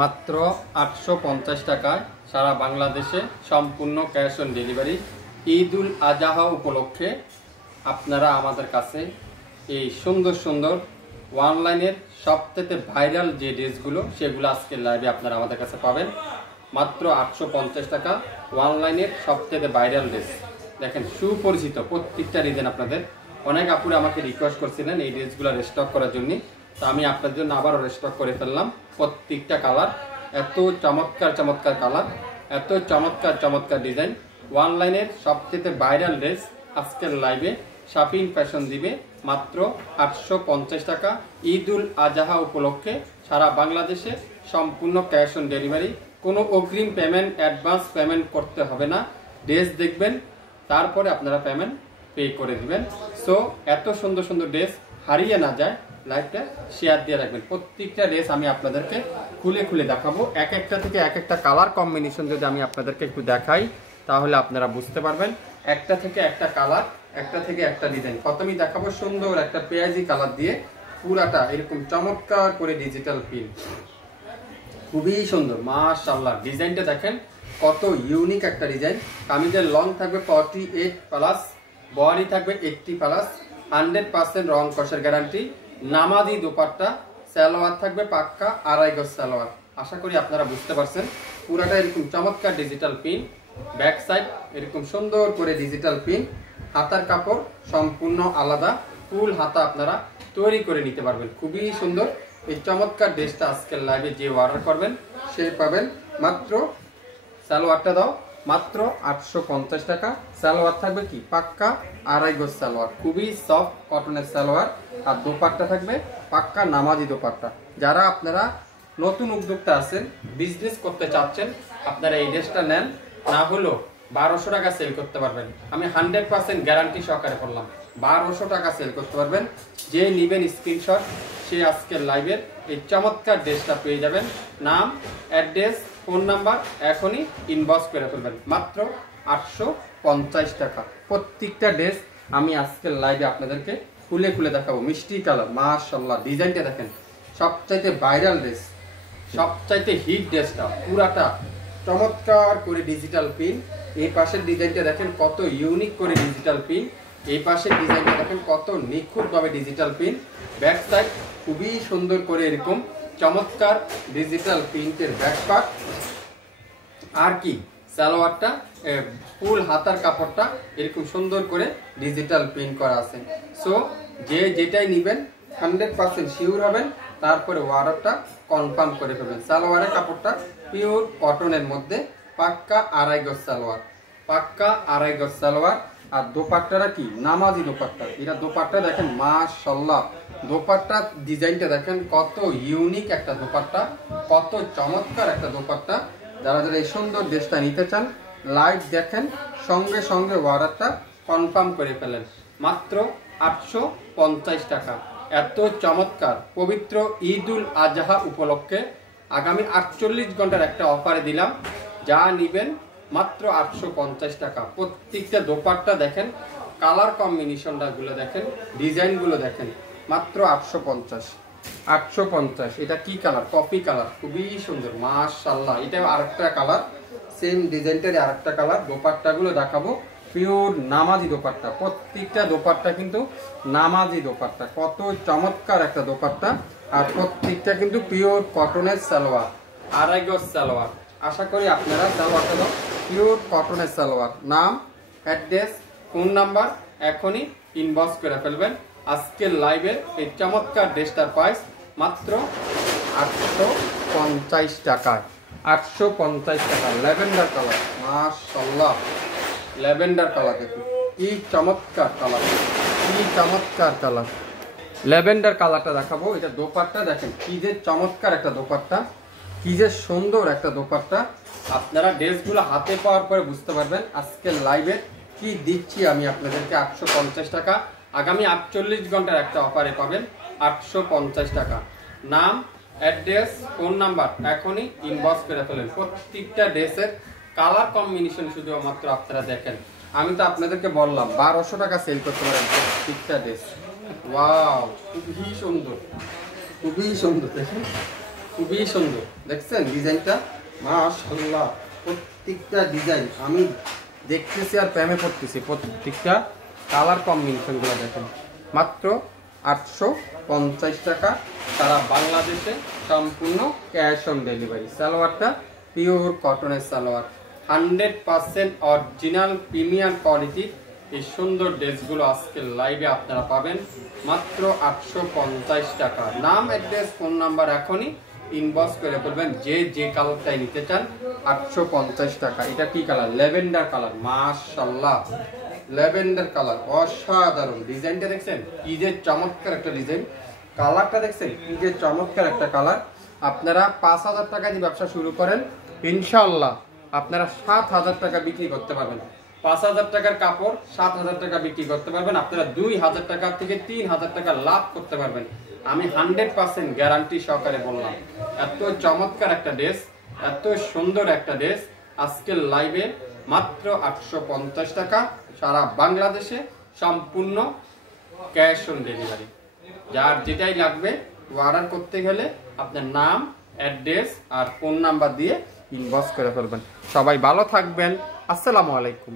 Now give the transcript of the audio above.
মাত্র 850 টাকায় সারা বাংলাদেশে সম্পূর্ণ ক্যাশ অন ডেলিভারি। ঈদুল আজহা উপলক্ষে আপনারা আমাদের কাছে এই সুন্দর সুন্দর অনলাইনের সবথেকে ভাইরাল যে ড্রেসগুলো সেগুলো আজকের লাইভে আপনারা আমাদের কাছে পাবেন। মাত্র 850 টাকা অনলাইনের সবথেকে ভাইরাল ড্রেস। দেখেন, সুপরিচিত প্রত্যেকটা ডিজাইন। আপনাদের অনেক আপুরে আমাকে রিকোয়েস্ট করছিলেন এই ড্রেসগুলো রিস্টক করার জন্য, তো আমি আপনার জন্য আবারও রিস্টক করে ফেললাম। প্রত্যেকটা কালার এত চমৎকার চমৎকার কালার, এত চমৎকার চমৎকার ডিজাইন। অনলাইনের সবথেকে ভাইরাল ড্রেস আজকের লাইভে শাপিং ফ্যাশন দিবে মাত্র 850 টাকা। ঈদুল আজহা উপলক্ষে সারা বাংলাদেশে সম্পূর্ণ ক্যাশ অন ডেলিভারি। কোনো অগ্রিম পেমেন্ট, অ্যাডভান্স পেমেন্ট করতে হবে না। ড্রেস দেখবেন, তারপরে আপনারা পেমেন্ট পে করে দিবেন। সো এত সুন্দর সুন্দর ড্রেস হারিয়ে না যায়, লাইভটা শেয়ার দিয়ে রাখবেন। প্রত্যেকটা ড্রেস আমি আপনাদেরকে খুলে খুলে দেখাবো। এক একটা থেকে এক একটা কালার কম্বিনেশন যদি আমি আপনাদেরকে একটু দেখাই তাহলে আপনারা বুঝতে পারবেন। একটা থেকে একটা কালার, একটা থেকে একটা ডিজাইন। প্রথমেই দেখাবো সুন্দর একটা পেঁয়াজি কালার দিয়ে পুরাটা এরকম চমৎকার করে ডিজিটাল প্রিন্ট, খুবই সুন্দর মাশাআল্লাহ। ডিজাইনটা দেখেন কত ইউনিক একটা ডিজাইন। কামিজের লং থাকবে 48+, বডি থাকবে 80+, 100% রং কষের গ্যারান্টি। নামাজি দোপাট্টা, সালোয়ার থাকবে পাক্কা 2.5 গজ সালোয়ার। আশা করি আপনারা বুঝতে পারছেন। পুরাটা এরকম চমৎকার ডিজিটাল প্রিন্ট, ব্যাক সাইড এরকম সুন্দর করে ডিজিটাল প্রিন্ট। হাতার কাপড় সম্পূর্ণ আলাদা, ফুল হাতা আপনারা তৈরি করে নিতে পারবেন। খুবই সুন্দর এই চমৎকার ড্রেসটা আজকের লাইভে যে অর্ডার করবেন সে পাবেন মাত্র, সালোয়ারটা দাও, মাত্র 850 টাকা। সালোয়ার থাকবে কি পাক্কা 2.5 গজ সালোয়ার, খুবই সফট কটনের সালোয়ার। আর দোপাট্টা থাকবে পাক্কা নামাজি দোপাট্টা। যারা আপনারা নতুন উদ্যোক্তা আছেন, বিজনেস করতে চাচ্ছেন, আপনারা এই ড্রেসটা নেন, না হলেও 1200 টাকা সেল করতে পারবেন। আমি 100% গ্যারান্টি সহকারে করলাম, 1200 টাকা সেল করতে পারবেন। যে নিবেন স্ক্রিনশট সে আজকের লাইভের এই চমৎকার ড্রেসটা পেয়ে যাবেন। নাম, অ্যাড্রেস, ফোন নাম্বার এখনই ইনবক্স করে ফেলবেন। মাত্র 850 টাকা প্রত্যেকটা ড্রেস আমি আজকের লাইভে আপনাদেরকে খুলে খুলে দেখাবো। মিষ্টি কালার মাশাআল্লাহ, ডিজাইনটা দেখেন, সবচাইতে ভাইরাল ড্রেস, সবচাইতে হিট ড্রেসটা, পুরাটা চমৎকার করে ডিজিটাল প্রিন্ট। এই পাশের ডিজাইনটা দেখেন কত ইউনিক করে ডিজিটাল প্রিন্ট। এই পাশের ডিজাইনটা দেখেন কত নিখুঁতভাবে ডিজিটাল প্রিন্ট। ব্যাক সাইড খুবই সুন্দর করে এরকম চমৎকার ডিজিটাল প্রিন্টের ব্যাক পার্ট। আর কি সালোয়ারটা ফুল হাতার কাপড়টা এরকম সুন্দর করে ডিজিটাল প্রিন্ট করা আছে। সো যে যেটাই নেবেন 100% শিওর হবেন, তারপরে অর্ডারটা কনফার্ম করে ফেলবেন। সালোয়ারের কাপড়টা পিওর কটনের মধ্যে পাক্কা 2.5 গজ সালোয়ার, পাক্কা 2.5 গজ সালোয়ার। আর দোপাট্টাটা কি নামাজি দোপাট্টা। এটা দোপাট্টা দেখেন মাশাআল্লাহ, দোপাট্টা ডিজাইনটা দেখেন কত ইউনিক একটা দোপাট্টা, কত চমৎকার একটা দোপাট্টা। যারা যারা এই সুন্দর ড্রেসটা নিতে চান লাইভ দেখেন, সঙ্গে সঙ্গে অর্ডারটা কনফার্ম করে ফেলেন। মাত্র 850 টাকা। এত চমৎকার পবিত্র ঈদুল আজহা উপলক্ষে আগামী 48 ঘন্টার একটা অফারে দিলাম। যা নিবেন মাত্র 850 টাকা। প্রত্যেকটা দোপাট্টা দেখেন, কালার কম্বিনেশনটা গুলো দেখেন, ডিজাইনগুলো দেখেন। মাত্র 850। এটা কি কালার? কফি কালার, খুবই সুন্দর মাশাআল্লাহ। এটা আরেকটা কালার, সেম ডিজাইনটারই আরেকটা কালার। দোপাট্টাগুলো দেখাবো, পিওর নামাজি দোপাট্টা। প্রত্যেকটা দোপাট্টা কিন্তু নামাজি দোপাট্টা, কত চমৎকার একটা দোপাট্টা। আর প্রত্যেকটা কিন্তু পিওর কটনের সালোয়ার, 2.5 গজ সালোয়ার। আশা করি আপনারা সালোয়ারটা দাও, পিওর কটনের সালোয়ার। নাম, অ্যাড্রেস, ফোন নাম্বার এখনই ইনবক্স করে ফেলবেন। আজকের লাইভের এই চমৎকার ড্রেসটার প্রাইস মাত্র 850 টাকায়। 850 টাকা। ল্যাভেন্ডার কালার মাশাআল্লাহ, ল্যাভেন্ডার কালার দেখুন কি চমৎকার কালার, কি চমৎকার কালার। ল্যাভেন্ডার কালারটা দেখাবো। এটা দোপাট্টা দেখেন কি যে চমৎকার একটা দোপাট্টা, কি যে সুন্দর একটা দোপাট্টা। আপনারা ড্রেসগুলো হাতে পাওয়ার পরে বুঝতে পারবেন আজকের লাইভে কি দিচ্ছি আমি আপনাদেরকে। 850 টাকা আগামী 48 ঘন্টার একটা অফারে পাবেন। 850 টাকা। নাম, অ্যাড্রেস, ফোন নাম্বার এখনই ইনবক্স করে ফেলেন। প্রত্যেকটা ড্রেসের কালার কম্বিনেশন শুধুমাত্র আপনারা দেখেন। আমি তো আপনাদেরকে বললাম 1200 টাকা সেল করতে পারেন প্রত্যেকটা ড্রেস। ওয়াও, খুবই সুন্দর, খুবই সুন্দর দেখেন। খুবই সুন্দর, দেখছেন ডিজাইনটা, মাশাআল্লাহ। প্রত্যেকটা ডিজাইন আমি দেখতেছি আর প্রেমে পড়তেছি। প্রত্যেকটা কালার কম্বিনেশনগুলো দেখেন। মাত্র 850 টাকা, সারা বাংলাদেশে সম্পূর্ণ ক্যাশ অন ডেলিভারি। সালোয়ারটা পিওর কটনের সালোয়ার, 100% অরিজিনাল প্রিমিয়াম কোয়ালিটি। এই সুন্দর ড্রেসগুলো আজকে লাইভে আপনারা পাবেন মাত্র 850 টাকা। নাম, অ্যাড্রেস, ফোন নাম্বার এখনই ইনবক্স করে বলবেন যে যে কালারটাই নিতে চান। 850 টাকা। এটা কি কালার? ল্যাভেন্ডার কালার, মাশাআল্লাহ, ল্যাভেন্ডার কালার, অসাধারণ। ডিজাইনটা দেখছেন কি যে চমৎকার একটা ডিজাইন, কালারটা দেখছেন কি যে চমৎকার একটা কালার। আপনারা 5000 টাকা দিয়ে ব্যবসা শুরু করেন, ইনশাআল্লাহ আপনারা 7000 টাকা বিক্রি করতে পারবেন। 5000 টাকার কাপড় 7000 টাকা বিক্রি করতে পারবেন। আপনারা 2000 টাকা থেকে 3000 টাকা লাভ করতে পারবেন। আমি 100% গ্যারান্টি সহকারে বললাম। এত চমৎকার একটা ড্রেস, এত সুন্দর একটা ড্রেস আজকের লাইভে মাত্র 850 টাকা, সারা বাংলাদেশে সম্পূর্ণ ক্যাশ অন ডেলিভারি। যার যেটাই লাগবে অর্ডার করতে গেলে আপনার নাম, অ্যাড্রেস আর ফোন নাম্বার দিয়ে ইনবক্স করে ফেলবেন। সবাই ভালো থাকবেন, আসসালামু আলাইকুম।